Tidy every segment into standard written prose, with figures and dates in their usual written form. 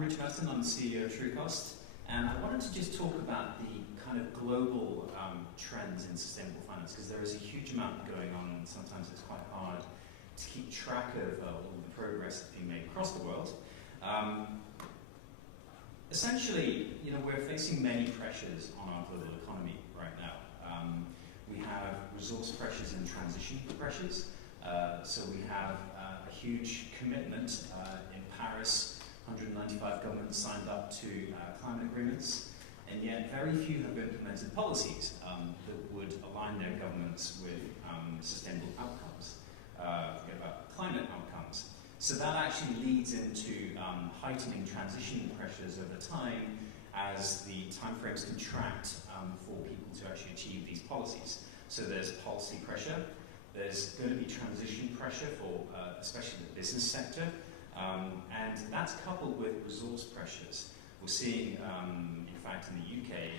I'm Mattison, I'm the CEO of Trucost, and I wanted to just talk about the kind of global trends in sustainable finance, because there is a huge amount going on, and sometimes it's quite hard to keep track of all the progress that's being made across the world. Essentially, we're facing many pressures on our global economy right now. We have resource pressures and transition pressures. So we have a huge commitment in Paris. 195 governments signed up to climate agreements, and yet very few have implemented policies that would align their governments with sustainable outcomes, forget about climate outcomes. So that actually leads into heightening transition pressures over time as the timeframes contract for people to actually achieve these policies. So there's policy pressure, there's going to be transition pressure for especially the business sector, and that's coupled with resource pressures. We're seeing, in fact, in the UK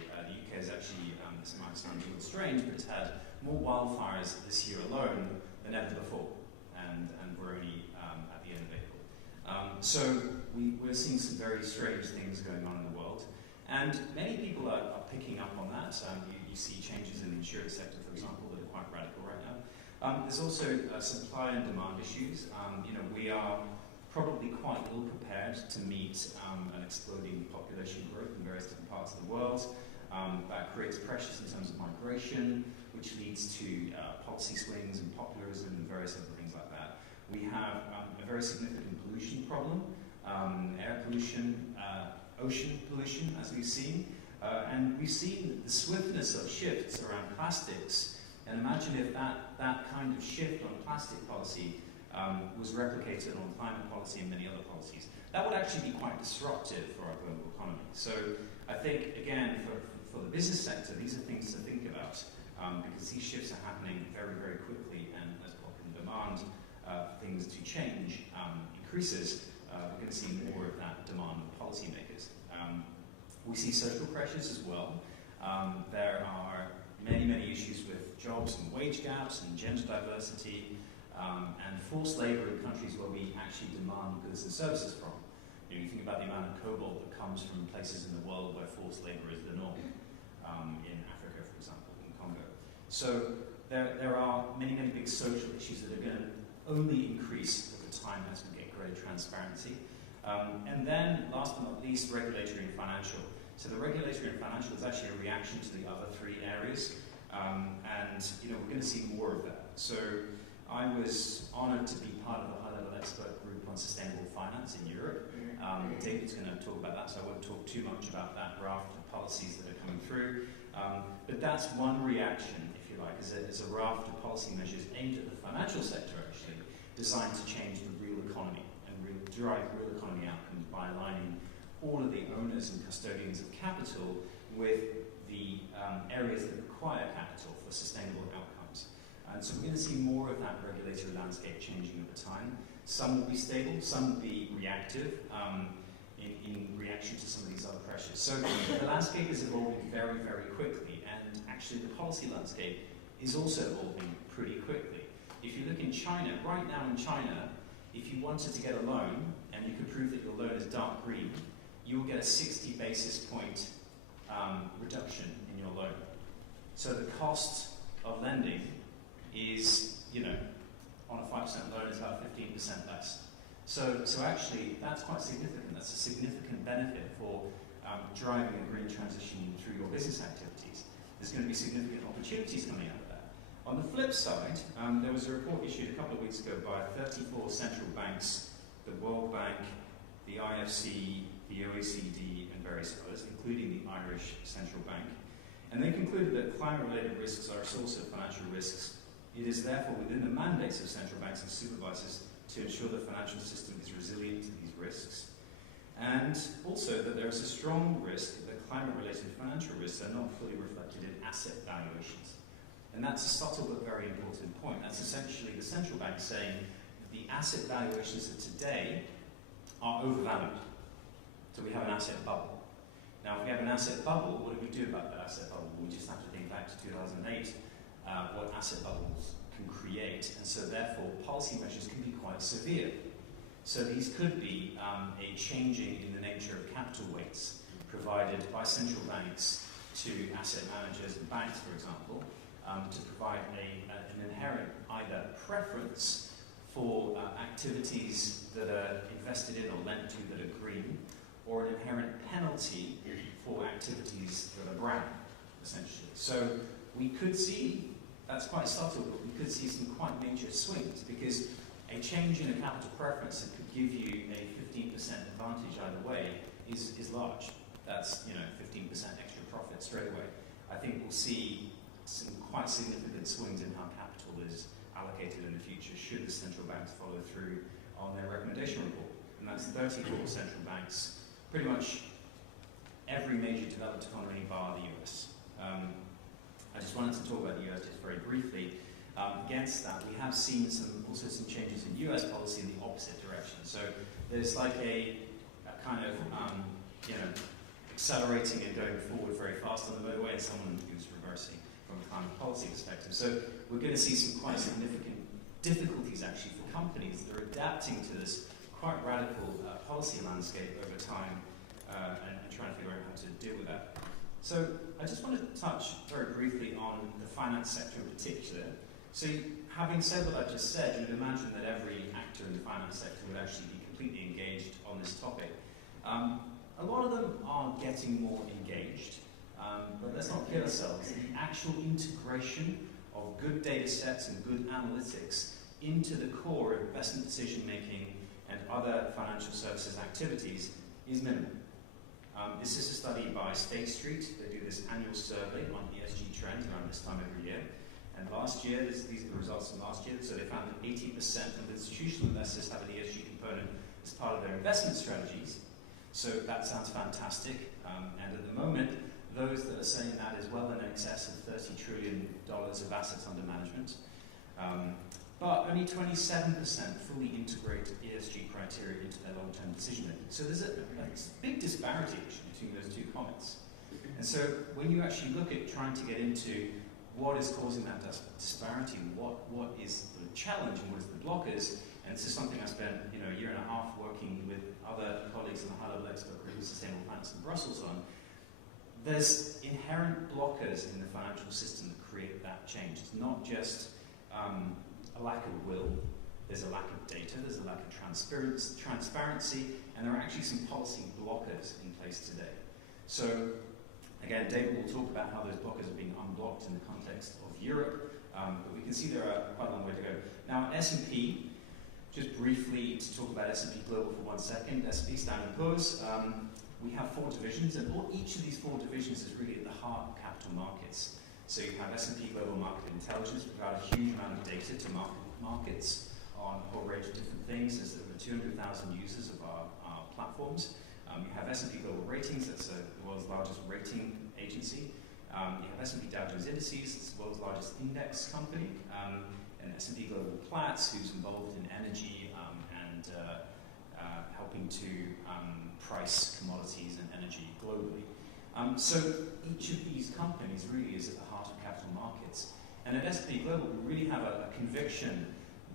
is actually, this might sound a little strange, but it's had more wildfires this year alone than ever before, and we're only at the end of April. So we're seeing some very strange things going on in the world, and many people are picking up on that. You see changes in the insurance sector, for example, that are quite radical right now. There's also supply and demand issues. We are probably quite ill prepared to meet an exploding population growth in various different parts of the world. That creates pressures in terms of migration, which leads to policy swings and populism and various other things like that. We have a very significant pollution problem, air pollution, ocean pollution, as we've seen. And we've seen the swiftness of shifts around plastics. And imagine if that kind of shift on plastic policy was replicated on climate policy and many other policies. That would actually be quite disruptive for our global economy. So I think, again, for the business sector, these are things to think about because these shifts are happening very, very quickly, and as popular demand for things to change increases, we're going to see more of that demand from policymakers. We see social pressures as well. There are many, many issues with jobs and wage gaps and gender diversity and forced labor in countries where we actually demand goods and services from. You think about the amount of cobalt that comes from places in the world where forced labor is the norm, in Africa, for example, in Congo. So there are many, many big social issues that are going to only increase over time as we get greater transparency. And then, last but not least, regulatory and financial. So the regulatory and financial is actually a reaction to the other three areas, and we're going to see more of that. So I was honoured to be part of the high-level expert group on sustainable finance in Europe. David's going to talk about that, so I won't talk too much about that raft of policies that are coming through. But that's one reaction, if you like, is a raft of policy measures aimed at the financial sector, actually, designed to change the real economy and drive real economy outcomes by aligning all of the owners and custodians of capital with the areas that require capital for sustainable outcomes. And so we're going to see more of that regulatory landscape changing over time. Some will be stable, some will be reactive in reaction to some of these other pressures. So the landscape is evolving very, very quickly, and actually the policy landscape is also evolving pretty quickly. If you look in China, right now in China, if you wanted to get a loan and you could prove that your loan is dark green, you will get a 60 basis point reduction in your loan. So the cost of lending is, on a 5% loan is about 15% less. So actually, that's quite significant. That's a significant benefit for driving a green transition through your business activities. There's going to be significant opportunities coming out of that. On the flip side, there was a report issued a couple of weeks ago by 34 central banks, the World Bank, the IFC, the OECD, and various others, including the Irish Central Bank. And they concluded that climate-related risks are a source of financial risks. It is therefore within the mandates of central banks and supervisors to ensure the financial system is resilient to these risks. And also that there is a strong risk that climate-related financial risks are not fully reflected in asset valuations. And that's a subtle but very important point. That's essentially the central bank saying that the asset valuations of today are overvalued. So we have an asset bubble. Now, if we have an asset bubble, what do we do about that asset bubble? We just have to think back to 2008, what asset bubbles can create, and so therefore policy measures can be quite severe. So these could be a changing in the nature of capital weights provided by central banks to asset managers and banks, for example, to provide an inherent either preference for activities that are invested in or lent to that are green, or an inherent penalty for activities that are brown, essentially. So we could see, that's quite subtle, but we could see some quite major swings, because a change in a capital preference that could give you a 15% advantage either way is large. That's 15% extra profit straight away. I think we'll see some quite significant swings in how capital is allocated in the future should the central banks follow through on their recommendation report. And that's 34 central banks, pretty much every major developed economy bar the US. I just wanted to talk about the US just very briefly. Against that, we have seen also some changes in US policy in the opposite direction. So there's like a kind of accelerating and going forward very fast on the motorway, and someone who's reversing from a climate policy perspective. So we're going to see some quite significant difficulties actually for companies that are adapting to this quite radical policy landscape over time and trying to figure out how to deal with that. So I just want to touch very briefly on the finance sector in particular. So having said what I've just said, you'd imagine that every actor in the finance sector would actually be completely engaged on this topic. A lot of them are getting more engaged, but let's not kid ourselves. The actual integration of good data sets and good analytics into the core of investment decision making and other financial services activities is minimal. This is a study by State Street. They do this annual survey on ESG trends around this time every year. And last year, these are the results from last year, so they found that 80% of institutional investors have an ESG component as part of their investment strategies. So that sounds fantastic. And at the moment, those that are saying that is well in excess of $30 trillion of assets under management. But only 27% fully integrate ESG criteria into their long-term decision making. So there's a big disparity actually between those two comments. And so when you actually look at trying to get into what is causing that disparity, what is the challenge and what is the blockers, and this is something I spent a year and a half working with other colleagues in the high-level expert group of sustainable finance in Brussels on. There's inherent blockers in the financial system that create that change. It's not just a lack of will, there's a lack of data, there's a lack of transparency, and there are actually some policy blockers in place today. So, again, David will talk about how those blockers are being unblocked in the context of Europe, but we can see there are quite a long way to go. Now, S&P, just briefly to talk about S&P Global for 1 second, S&P Standard & Poor's, we have 4 divisions, and each of these 4 divisions is really at the heart of capital markets. So you have S&P Global Market Intelligence, provide a huge amount of data to markets on a whole range of different things. There's over 200,000 users of our platforms. You have S&P Global Ratings, that's the world's largest rating agency. You have S&P Dow Jones Indices, it's the world's largest index company. And S&P Global Platts, who's involved in energy and helping to price commodities and energy globally. So each of these companies really is at the heart of capital markets. And at S&P Global, we really have a conviction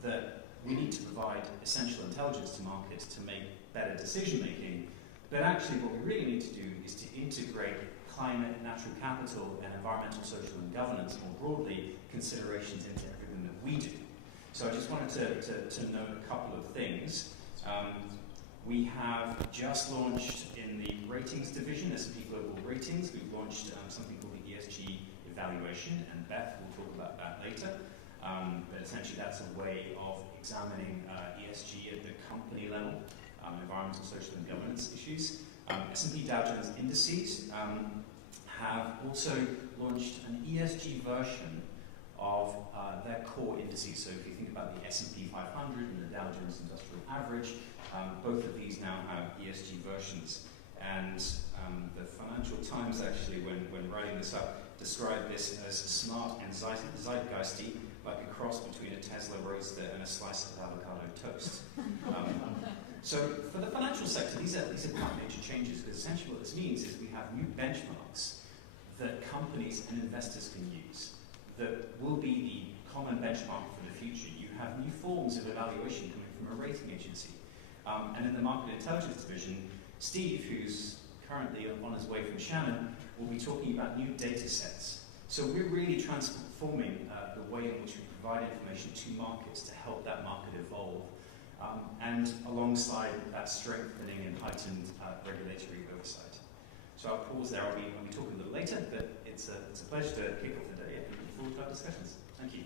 that we need to provide essential intelligence to markets to make better decision making. But actually what we really need to do is to integrate climate, natural capital, and environmental, social, and governance more broadly considerations into everything that we do. So I just wanted to note a couple of things. We have just launched in the ratings division, S&P Global Ratings, we've launched something called the Esg Evaluation, and Beth will talk about that later. But essentially that's a way of examining ESG at the company level, environmental, social, and governance issues. S&P Dow Jones Indices have also launched an ESG version of their core indices. So if you think about the S&P 500 and the Dow Jones Industrial Average, both of these now have ESG versions. And the Financial Times actually, when writing this up, described this as smart and zeitgeisty, like a cross between a Tesla Roadster and a slice of avocado toast. So for the financial sector, these are quite major changes, because essentially what this means is we have new benchmarks that companies and investors can use that will be the common benchmark for the future. You have new forms of evaluation coming from a rating agency. And in the Market Intelligence division, Steve, who's currently on his way from Shannon, will be talking about new data sets. So we're really transforming the way in which we provide information to markets to help that market evolve. And alongside that, strengthening and heightened regulatory oversight. So I'll pause there. I'll be talking a little later, but it's a pleasure to kick off the day and look forward to our discussions. Thank you.